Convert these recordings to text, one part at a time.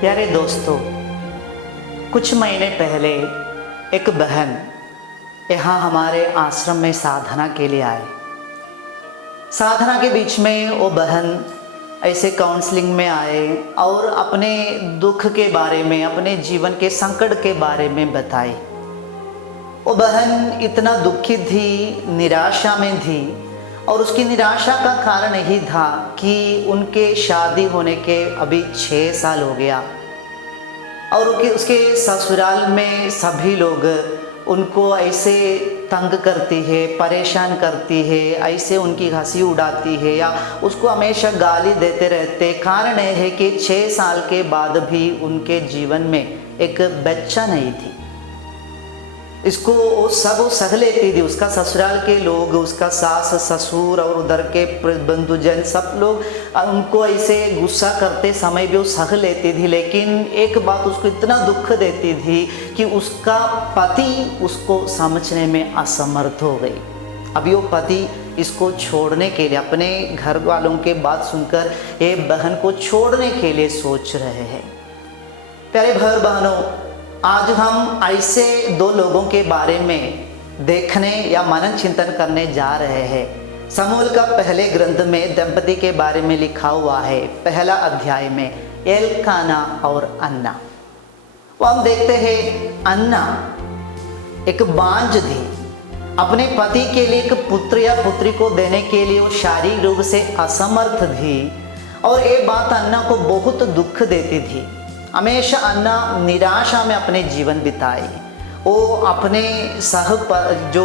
प्यारे दोस्तों, कुछ महीने पहले एक बहन यहाँ हमारे आश्रम में साधना के लिए आए। साधना के बीच में वो बहन ऐसे काउंसलिंग में आए और अपने दुख के बारे में, अपने जीवन के संकट के बारे में बताए। वो बहन इतना दुखित थी, निराशा में थी और उसकी निराशा का कारण यही था कि उनके शादी होने के अभी 6 साल हो गया और उसके ससुराल में सभी लोग उनको ऐसे तंग करती है, परेशान करती है, ऐसे उनकी हंसी उड़ाती है या उसको हमेशा गाली देते रहते। कारण यह है कि 6 साल के बाद भी उनके जीवन में एक बच्चा नहीं थी। इसको सब सह लेती थी, उसका ससुराल के लोग, उसका सास ससुर और उधर के बंधुजन सब लोग उनको ऐसे गुस्सा करते समय भी वो सह लेती थी। लेकिन एक बात उसको इतना दुख देती थी कि उसका पति उसको समझने में असमर्थ हो गई। अभी वो पति इसको छोड़ने के लिए, अपने घर वालों के बात सुनकर ये बहन को छोड़ने के लिए सोच रहे हैं। प्यारे भाई बहनों, आज हम ऐसे 2 लोगों के बारे में देखने या मनन चिंतन करने जा रहे हैं। समूएल का पहले ग्रंथ में दंपति के बारे में लिखा हुआ है, पहला अध्याय में एल्काना और अन्ना। वो हम देखते हैं अन्ना एक बांझ थी, अपने पति के लिए एक पुत्र या पुत्री को देने के लिए वो शारीरिक रूप से असमर्थ थी और ये बात अन्ना को बहुत दुख देती थी। हमेशा अन्ना निराशा में अपने जीवन बिताई। वो अपने जो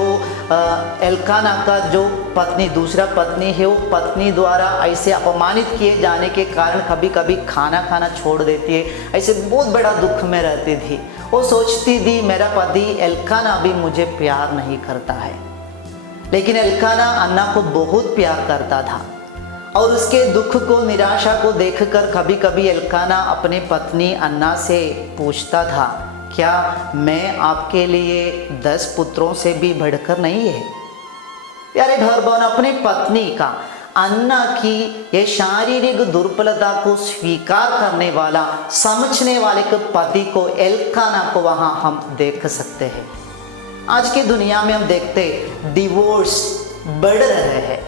एल्काना का जो पत्नी, दूसरा पत्नी है, वो पत्नी द्वारा ऐसे अपमानित किए जाने के कारण कभी कभी खाना खाना छोड़ देती है। ऐसे बहुत बड़ा दुख में रहती थी। वो सोचती थी मेरा पति एल्काना भी मुझे प्यार नहीं करता है। लेकिन एल्काना अन्ना को बहुत प्यार करता था और उसके दुख को, निराशा को देखकर कभी कभी एल्काना अपने पत्नी अन्ना से पूछता था, क्या मैं आपके लिए 10 पुत्रों से भी बढ़कर नहीं है? प्यारे भाई बहन, अपने पत्नी का, अन्ना की ये शारीरिक दुर्बलता को स्वीकार करने वाला, समझने वाले के पति को, एल्काना को वहाँ हम देख सकते हैं। आज की दुनिया में हम देखते डिवोर्स बढ़ रहे हैं।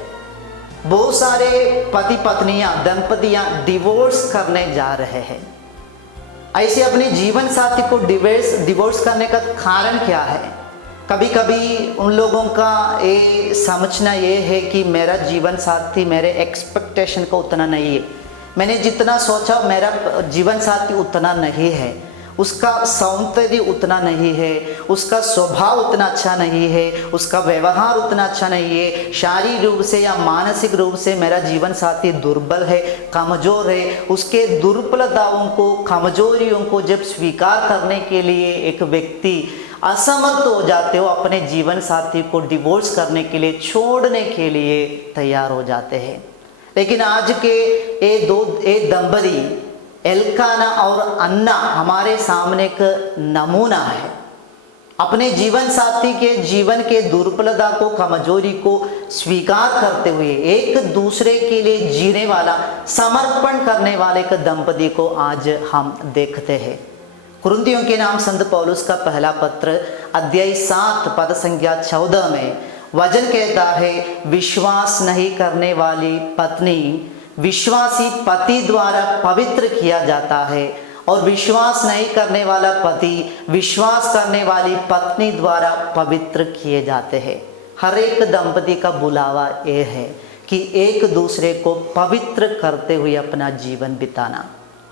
बहुत सारे पति पत्नियां, दंपतियां डिवोर्स करने जा रहे हैं। ऐसे अपने जीवन साथी को डिवोर्स करने का कारण क्या है? कभी कभी उन लोगों का ये समझना ये है कि मेरा जीवन साथी मेरे एक्सपेक्टेशन का उतना नहीं है, मैंने जितना सोचा मेरा जीवन साथी उतना नहीं है, उसका सौंदर्य उतना नहीं है, उसका स्वभाव उतना अच्छा नहीं है, उसका व्यवहार उतना अच्छा नहीं है, शारीरिक रूप से या मानसिक रूप से मेरा जीवन साथी दुर्बल है, कमज़ोर है। उसके दुर्बलताओं को, कमजोरियों को जब स्वीकार करने के लिए एक व्यक्ति असमर्थ हो जाते हो, अपने जीवन साथी को डिवोर्स करने के लिए, छोड़ने के लिए तैयार हो जाते हैं। लेकिन आज के ये दंपति एल्काना और अन्ना हमारे सामने एक नमूना है। अपने जीवन साथी के जीवन के दुर्बलता को, कमजोरी को स्वीकार करते हुए एक दूसरे के लिए जीने वाला, समर्पण करने वाले एक दंपति को आज हम देखते हैं। कुरिन्थियों के नाम संत पौलुस का पहला पत्र अध्याय 7 पद संख्या 14 में वचन कहता है, विश्वास नहीं करने वाली पत्नी विश्वासी पति द्वारा पवित्र किया जाता है और विश्वास नहीं करने वाला पति विश्वास करने वाली पत्नी द्वारा पवित्र किए जाते हैं। हर एक दंपति का बुलावा ये है कि एक दूसरे को पवित्र करते हुए अपना जीवन बिताना।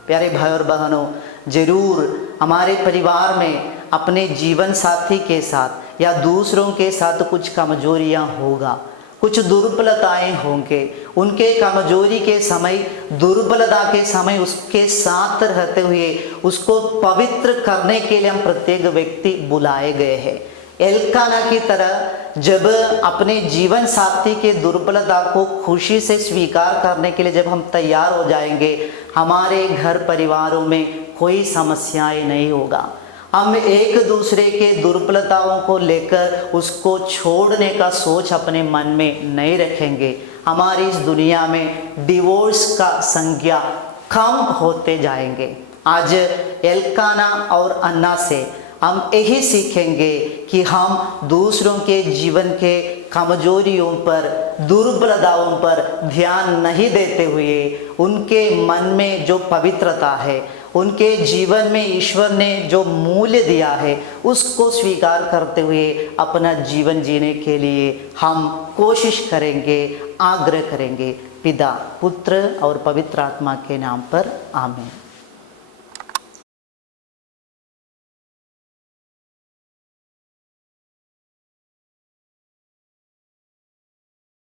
प्यारे भाई और बहनों, जरूर हमारे परिवार में अपने जीवन साथी के साथ या दूसरों के साथ कुछ कमजोरियां होगा, कुछ दुर्बलताएं होंगे। उनके कमजोरी के समय, दुर्बलता के समय उसके साथ रहते हुए उसको पवित्र करने के लिए हम प्रत्येक व्यक्ति बुलाए गए हैं। एल्काना की तरह जब अपने जीवन साथी के दुर्बलता को खुशी से स्वीकार करने के लिए जब हम तैयार हो जाएंगे, हमारे घर परिवारों में कोई समस्याएं नहीं होगा। हम एक दूसरे के दुर्बलताओं को लेकर उसको छोड़ने का सोच अपने मन में नहीं रखेंगे। हमारी इस दुनिया में डिवोर्स का संख्या कम होते जाएंगे। आज एल्काना और अन्ना से हम यही सीखेंगे कि हम दूसरों के जीवन के कमजोरियों पर, दुर्बलताओं पर ध्यान नहीं देते हुए उनके मन में जो पवित्रता है, उनके जीवन में ईश्वर ने जो मूल्य दिया है, उसको स्वीकार करते हुए अपना जीवन जीने के लिए हम कोशिश करेंगे, आग्रह करेंगे। पिता, पुत्र और पवित्र आत्मा के नाम पर आमीन।